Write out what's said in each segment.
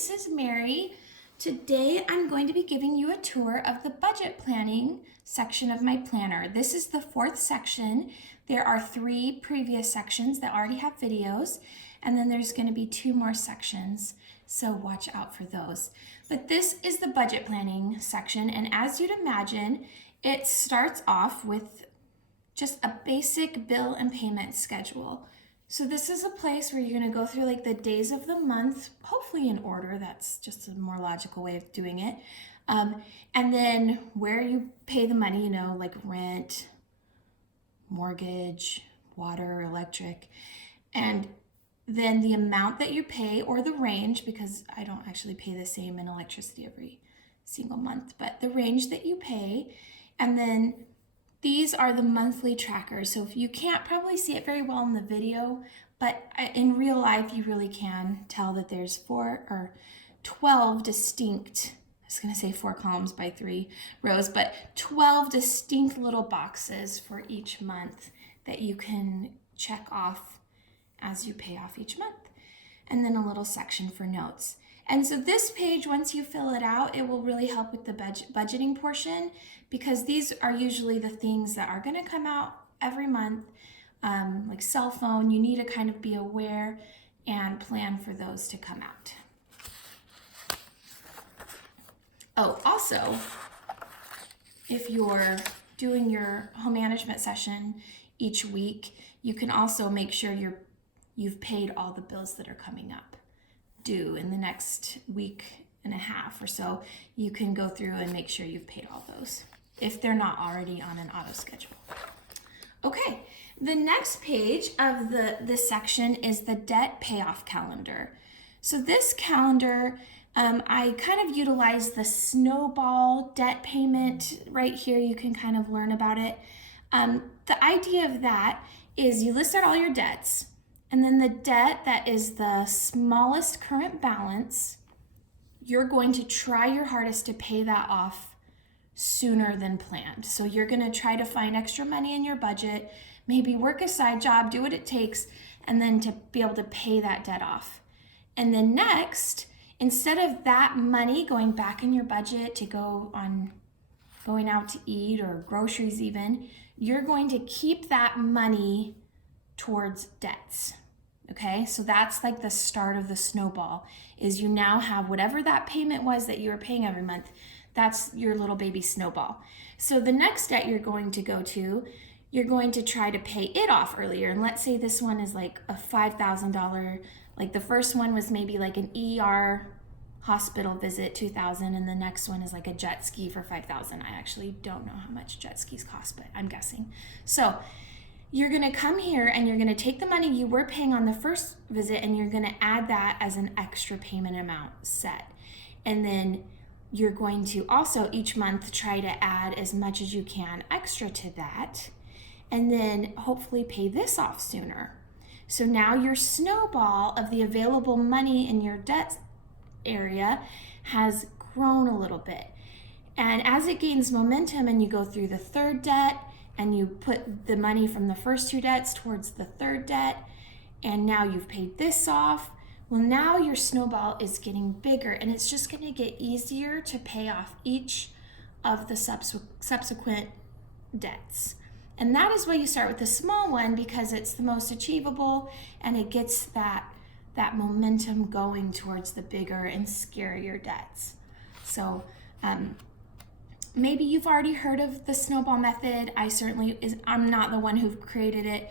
this is Mary. Today I'm going to be giving you a tour of the budget planning section of my planner. This is the fourth section. There are 3 previous sections that already have videos, and then there's going to be 2 more sections, so watch out for those. But this is the budget planning section, and as you'd imagine, it starts off with just a basic bill and payment schedule. So this is a place where you're going to go through like the days of the month, hopefully in order. That's just a more logical way of doing it. And then where you pay the money, like rent, mortgage, water, electric, and then the amount that you pay, or the range, because I don't actually pay the same in electricity every single month, but the range that you pay. And then these are the monthly trackers. So if you can't probably see it very well in the video, but in real life, you really can tell that there's 12 distinct, I was gonna say 4 columns by 3 rows, but 12 distinct little boxes for each month that you can check off as you pay off each month. And then a little section for notes. And so this page, once you fill it out, it will really help with the budgeting portion, because these are usually the things that are going to come out every month, like cell phone. You need to kind of be aware and plan for those to come out. Oh, also, if you're doing your home management session each week, you can also make sure you've paid all the bills that are coming up due in the next week and a half or so. You can go through and make sure you've paid all those if they're not already on an auto schedule. Okay, the next page of this section is the debt payoff calendar. So this calendar, I kind of utilize the snowball debt payment right here. You can kind of learn about it. The idea of that is you list out all your debts, and then the debt that is the smallest current balance, you're going to try your hardest to pay that off sooner than planned. So you're going to try to find extra money in your budget, maybe work a side job, do what it takes, and then to be able to pay that debt off. And then next, instead of that money going back in your budget to going out to eat or groceries even, you're going to keep that money towards debts. Okay, so that's like the start of the snowball, is you now have whatever that payment was that you were paying every month. That's your little baby snowball. So the next debt you're going to go to, you're going to try to pay it off earlier. And let's say this one is like a $5,000, like the first one was maybe like an ER hospital visit, $2,000, and the next one is like a jet ski for $5,000. I actually don't know how much jet skis cost, but I'm guessing. So you're going to come here and you're going to take the money you were paying on the first visit and you're going to add that as an extra payment amount set. And then you're going to also each month try to add as much as you can extra to that, and then hopefully pay this off sooner. So now your snowball of the available money in your debt area has grown a little bit. And as it gains momentum and you go through the third debt, and you put the money from the first 2 debts towards the third debt, and now you've paid this off, well, now your snowball is getting bigger, and it's just going to get easier to pay off each of the subsequent debts. And that is why you start with the small one, because it's the most achievable and it gets that momentum going towards the bigger and scarier debts. So maybe you've already heard of the snowball method. I'm not the one who created it.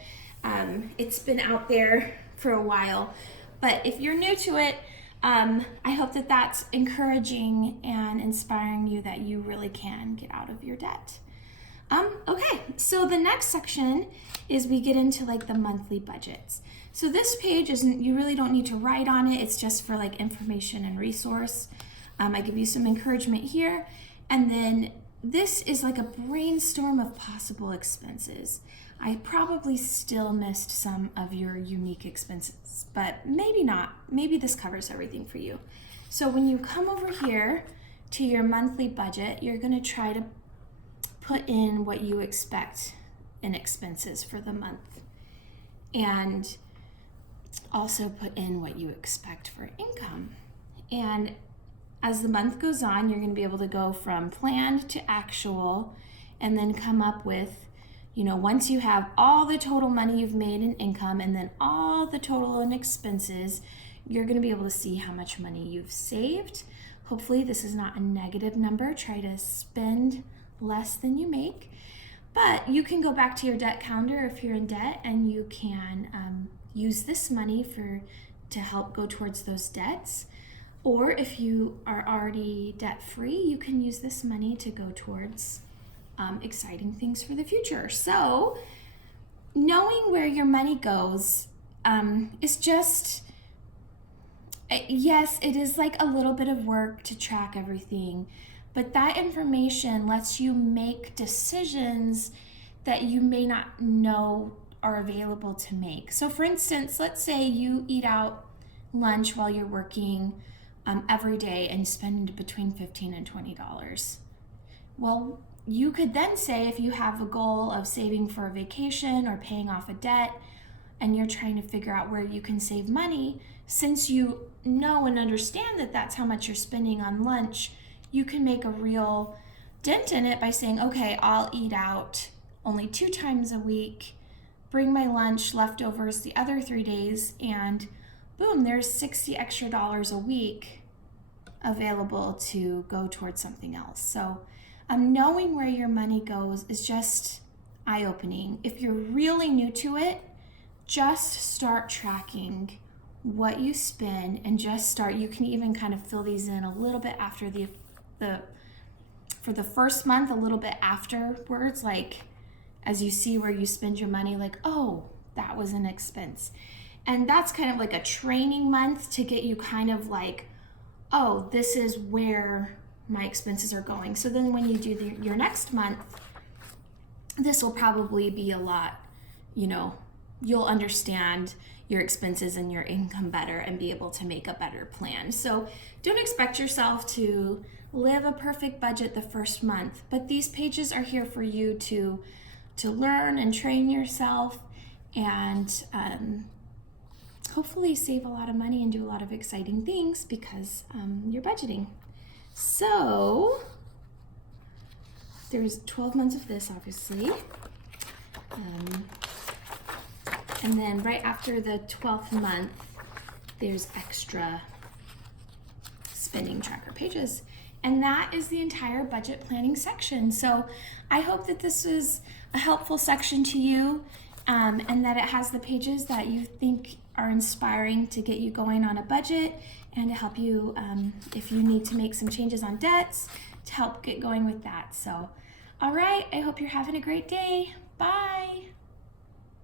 It's been out there for a while. But if you're new to it, I hope that that's encouraging and inspiring you that you really can get out of your debt. Okay, so the next section is we get into like the monthly budgets. So this page you really don't need to write on it. It's just for like information and resource. I give you some encouragement here. And then this is like a brainstorm of possible expenses. I probably still missed some of your unique expenses, but maybe not. Maybe this covers everything for you. So when you come over here to your monthly budget, you're going to try to put in what you expect in expenses for the month, and also put in what you expect for income. And as the month goes on, you're going to be able to go from planned to actual and then come up with, once you have all the total money you've made in income and then all the total in expenses, you're going to be able to see how much money you've saved. Hopefully this is not a negative number. Try to spend less than you make. But you can go back to your debt calendar if you're in debt, and you can use this money to help go towards those debts. Or if you are already debt-free, you can use this money to go towards exciting things for the future. So knowing where your money goes is just, yes, it is like a little bit of work to track everything, but that information lets you make decisions that you may not know are available to make. So for instance, let's say you eat out lunch while you're working every day and spend between $15 and $20. Well, you could then say, if you have a goal of saving for a vacation or paying off a debt, and you're trying to figure out where you can save money, since you know and understand that that's how much you're spending on lunch, you can make a real dent in it by saying, okay, I'll eat out only 2 times a week, bring my lunch leftovers the other 3 days, and boom, there's $60 extra a week available to go towards something else. So knowing where your money goes is just eye-opening. If you're really new to it, just start tracking what you spend and you can even kind of fill these in a little bit after for the first month, a little bit afterwards, like as you see where you spend your money, like, oh, that was an expense. And that's kind of like a training month to get you kind of like, oh, this is where my expenses are going. So then when you do your next month, this will probably be a lot, you'll understand your expenses and your income better and be able to make a better plan. So don't expect yourself to live a perfect budget the first month, but these pages are here for you to learn and train yourself and hopefully save a lot of money and do a lot of exciting things because you're budgeting. So there's 12 months of this, obviously. And then right after the 12th month, there's extra spending tracker pages. And that is the entire budget planning section. So I hope that this was a helpful section to you and that it has the pages that you think are inspiring to get you going on a budget and to help you if you need to make some changes on debts to help get going with that. So, all right, I hope you're having a great day. Bye.